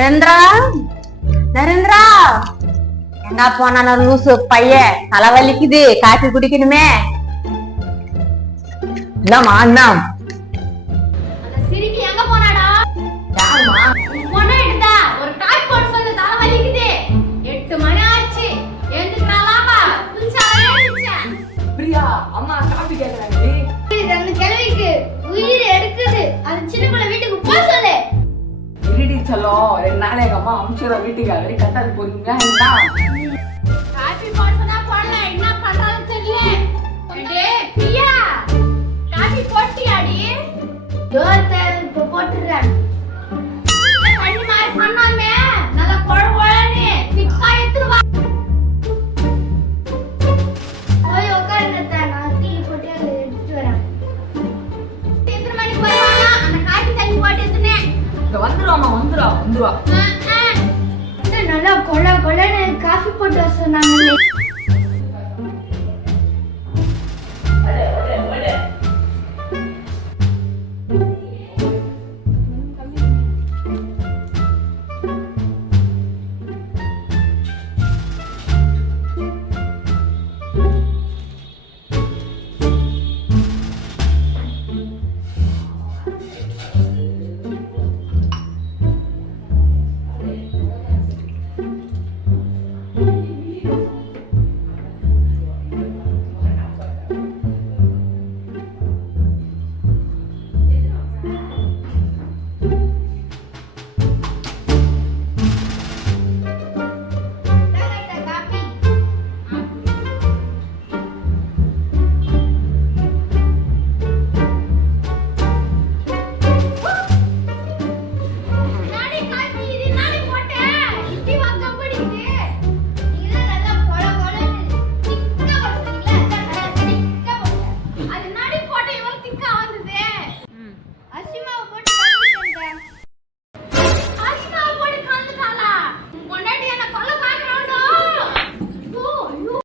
நரேந்திரா, நரேந்திரா, எங்க போன லூசு பையன்? தலை வலிக்குது, காப்பி குடிக்கணுமே. என்னம்மா அண்ணா? அந்த சிரிக்கி எங்க போனாடா? யாருமா? பொண்ணு எடுத்தா ஒரு டாய் போட சொல்லு, தலை வலிக்குது. 8 மணி ஆச்சு. எழுந்துக்கறாளாமா? புடிச்சாலே எழுந்துச்சேன். பிரியா, அம்மா காபி கேக்குறாங்க. அந்த கிழவிக்கு உயிர் எடுக்குது. அது சின்ன பிள்ளை வீட்டுக்கு போ சொல்லு. இருடி சொல்லும். 2 நாள் எங்க அம்மா அம்சூர வீட்டுக்கு வரை கட்டாது போறீங்க. என்ன காபி போட சொன்னா போடல, என்ன பண்றான்னு தெரியல. டேய் பிரியா, காபி போட்டியாடி? இப்ப போட்டுறேன். பண்ணி மாதிரி பண்ணாமே நல்லா கொழகொழன்னு திக்கா எடுத்து வா. போய் உட்காருங்க, நான் டீ போட்டு எடுத்துட்டு வரேன். எத்தனை மணிக்கு வருவாங்க? அந்த காபி தண்ணி போட்டு எடுத்துனேன். வந்துருவா. நல்லா கொல கொலன்னு காஃபி போட்டு வர சொன்னாங்க.